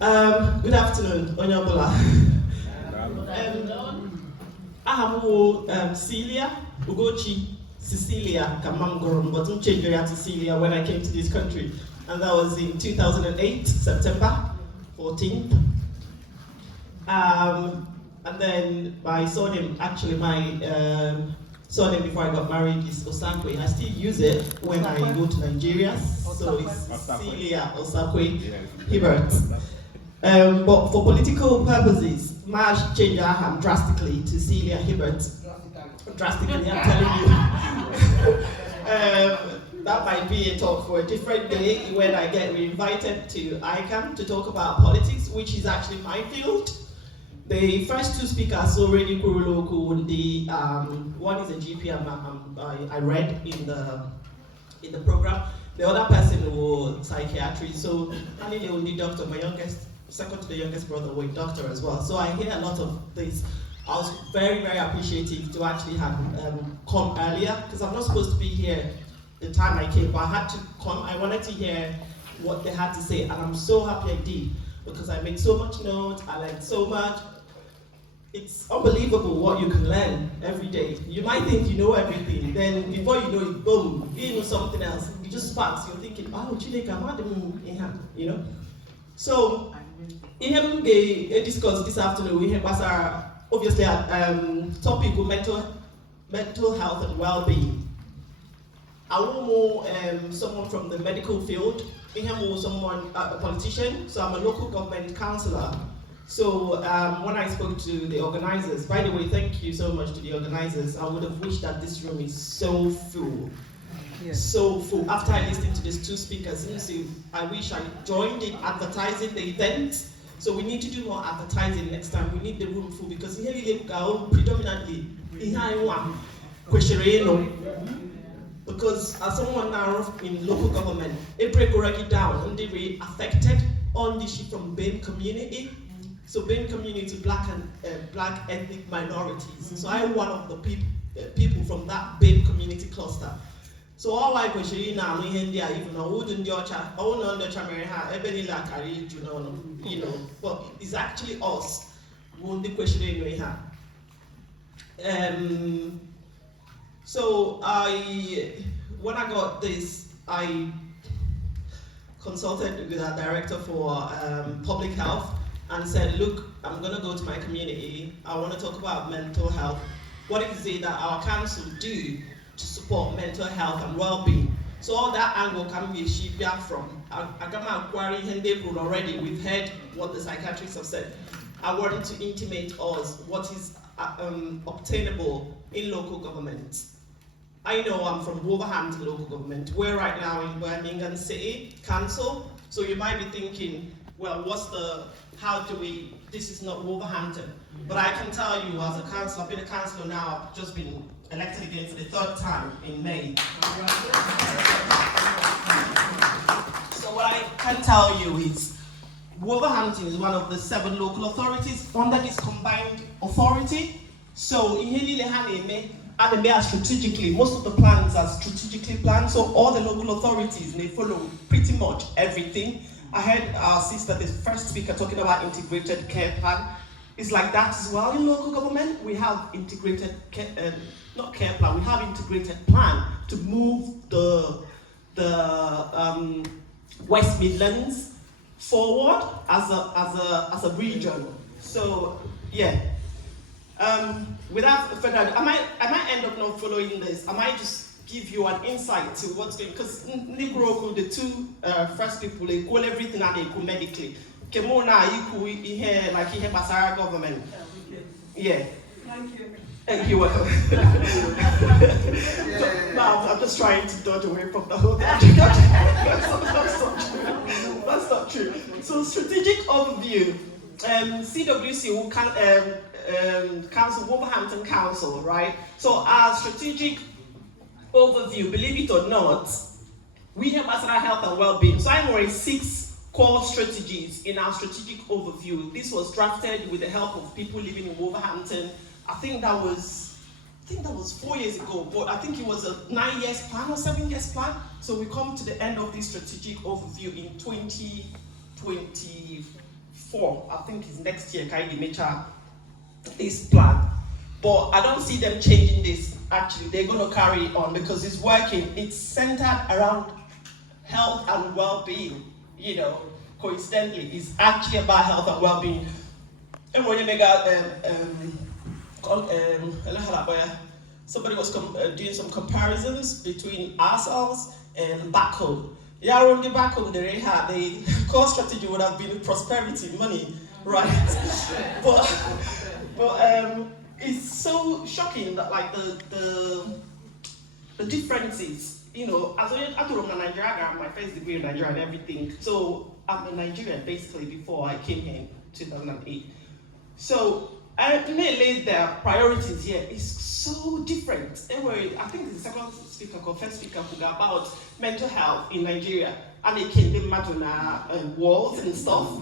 Good afternoon, Onyabola. Celia Ugochi Cecilia Kamamgorum, but I'm changing to Celia when I came to this country, and that was in 2008, September 14th. And then my surname, actually my surname before I got married is Osakwe. I still use it when I go to Nigeria, so it's Celia Osakwe Hibbert. But for political purposes, Marsh changed her hand drastically to Celia Hibbert. Drastically, I'm telling you. That might be a talk for a different day when I get invited to ICANN to talk about politics, which is actually my field. The first two speakers already Kuruloko, the one is a GP I read in the program. The other person was psychiatry. So Annie only doctor, my youngest, second to the youngest brother, was a doctor as well. So I hear a lot of things. I was very, very appreciative to actually have come earlier, because I'm not supposed to be here the time I came, but I had to come. I wanted to hear what they had to say, and I'm so happy I did, because I made so much notes, I learned so much. It's unbelievable what you can learn every day. You might think you know everything, then before you know it, boom, you know something else. It just sparks. You're thinking, oh, you know. So, we discussed this afternoon. We have obviously a topic of mental health and well-being. I want more someone from the medical field. We have more someone, a politician. So I'm a local government councillor. So when I spoke to the organizers, by the way, thank you so much to the organizers. I would have wished that this room is so full. Yes. So full. After I listened to these two speakers, I wish I joined in advertising the event. So we need to do more advertising next time. We need the room full, because here we go predominantly because as someone now in local government, it break already down and they were affected on the ship from BAME community. So BAME community, black ethnic minorities. So I'm one of the people from that BAME community cluster. So all I go share now, we India even wouldn't your child, all on the Chameriha, everybody like you know, but it's actually us who the question we have. So when I got this, I consulted with our director for public health and said, look, I'm going to go to my community. I want to talk about mental health. What is it that our council do to support mental health and well-being? So all that angle can be shipped back from. I got my inquiry already. We've heard what the psychiatrists have said. I wanted to intimate us what is obtainable in local government. I know I'm from Wolverhampton local government. We're right now in Birmingham City Council. So you might be thinking, well, how do we, this is not Wolverhampton. But I can tell you as a councillor, I've been a councillor now, I've just been elected again for the third time in May. So what I can tell you is, Wolverhampton is one of the 7 local authorities under this combined authority. So in Hanilehane, are strategically, most of the plans are strategically planned, so all the local authorities, they follow pretty much everything. I heard our sister, the first speaker, talking about integrated care plan. It's like that as well in local government. We have integrated care, not care plan, we have integrated plan to move the West Midlands forward as a region. So yeah. Without further ado, I might end up not following this. I might just give you an insight to what's going, because Negro, the two first people, they call everything that they call medically. Kemona, you hear like you hear Basara government. Yeah. Thank you. You're welcome. Now I'm just trying to dodge away from the whole thing. That's not true. So strategic overview. CWC will Council, Wolverhampton Council, right? So our strategic overview, believe it or not, we have Basara Health and Wellbeing. So I'm already 6 core strategies in our strategic overview. This was drafted with the help of people living in Wolverhampton. I think that was 4 years ago, but I think it was a 9 years plan or 7 years plan. So we come to the end of this strategic overview in 2024. 4, I think it's next year, Kaidi Mecha, this plan. But I don't see them changing this. Actually, they're going to carry it on because it's working. It's centered around health and well-being. You know, coincidentally, it's actually about health and well-being. And when you make somebody was doing some comparisons between ourselves and back home. Yeah, on the back home, the core strategy would have been prosperity, money, right? but it's so shocking that like the differences, you know, as I told Nigeria, I got my first degree in Nigeria and everything. So I'm a Nigerian basically before I came here in 2008. So mainly their priorities here is so different. Anyway, I think the second speaker or first speaker who got about mental health in Nigeria and they came to Madonna walls and stuff.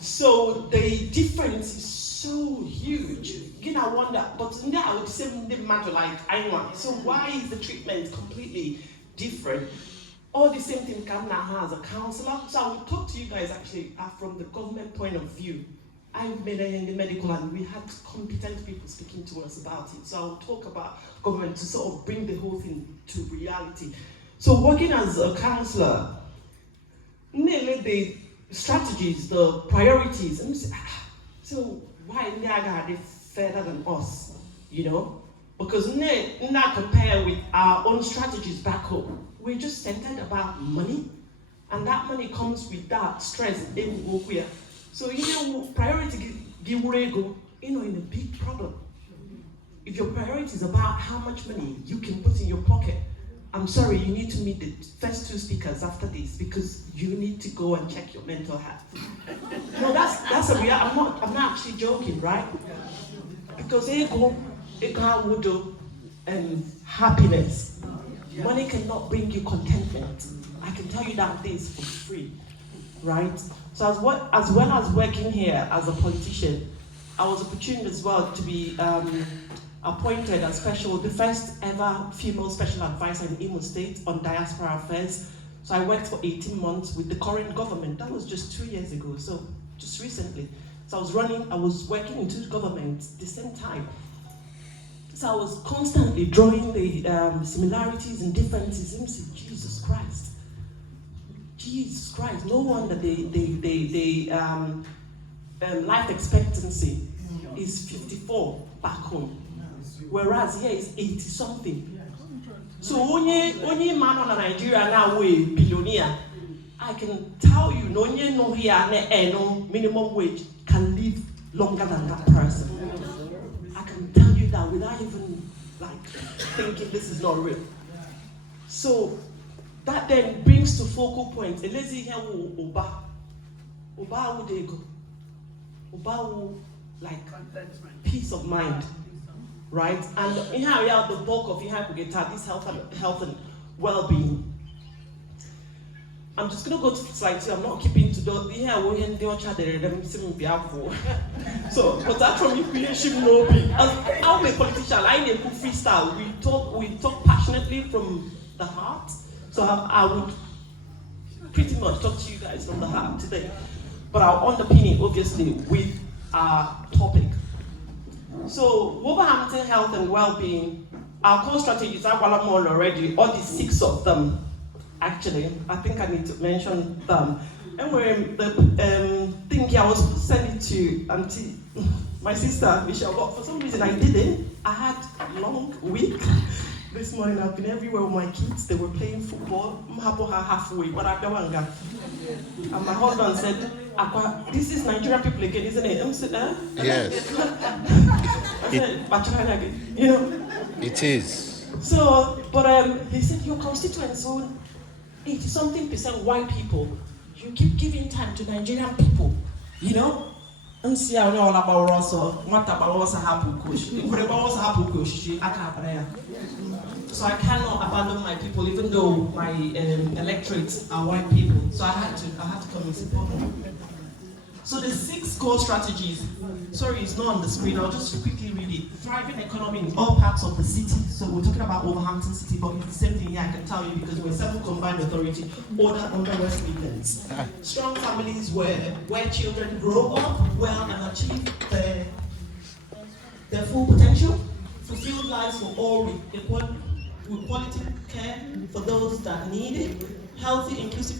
So the difference is so huge. Again, I wonder, but now I would say the matter like I want. So why is the treatment completely different? All the same thing Kamna has a counselor. So I will talk to you guys actually from the government point of view. I've been in the medical and we had competent people speaking to us about it. So I will talk about government to sort of bring the whole thing to reality. So working as a counselor, mainly the strategies, the priorities, and say, so why are they further than us? You know? Because not compare with our own strategies back home. We're just centered about money, and that money comes with that stress. So priority give ego, in a big problem. If your priority is about how much money you can put in your pocket, I'm sorry, you need to meet the first 2 speakers after this because you need to go and check your mental health. No, that's a real. I'm not actually joking, right? Because ego would and happiness. Money cannot bring you contentment. I can tell you that this for free, right? So as well as working here as a politician, I was opportuned as well to be appointed as the first ever female special advisor in Imo State on diaspora affairs. So I worked for 18 months with the current government. That was just 2 years ago, so just recently. So I was working in 2 governments at the same time. So I was constantly drawing the similarities and differences and say, Jesus Christ, no wonder the life expectancy is 54 back home. Whereas here is 80 something. So only man on Nigeria now we billionaire. I can tell you, no minimum wage can live longer than that person. I can tell you that without even like thinking this is not real. So that then brings to focal point. Elezi here will Oba would they go? Oba will like peace of mind. Right? And in how we have the bulk of this health and well-being. I'm just gonna go to slide 2. I'm not keeping to so, but that from you creation no be. I'm a politician, I need a freestyle. We talk passionately from the heart. So I would pretty much talk to you guys from the heart today. But I'll underpin it obviously with our topic. So, Wolverhampton Health and Wellbeing, our core strategies are more already, all the 6 of them, actually. I think I need to mention them. And the thing I was sending to Auntie, my sister, Michelle, but for some reason I didn't. I had a long week. This morning I've been everywhere with my kids. They were playing football. I'm halfway, but I don't want to. And my husband said, this is Nigerian people again, isn't it? I'm saying, yes. I said, you know. It is. So, but he said, your constituents own 80-something% white people. You keep giving time to Nigerian people, you know? And see how all about also what about what's happened, so I cannot abandon my people, even though my electorates are white people. So I had to come and support them. So the 6 core strategies, sorry, it's not on the screen, I'll just quickly read it. Thriving economy in all parts of the city. So we're talking about Wolverhampton City, but it's the same thing here, I can tell you, because we're 7 combined authority, order under West Midlands. Strong families where children grow up well and achieve their full potential. Fulfilled lives for all with quality care for those that need it. Healthy, inclusive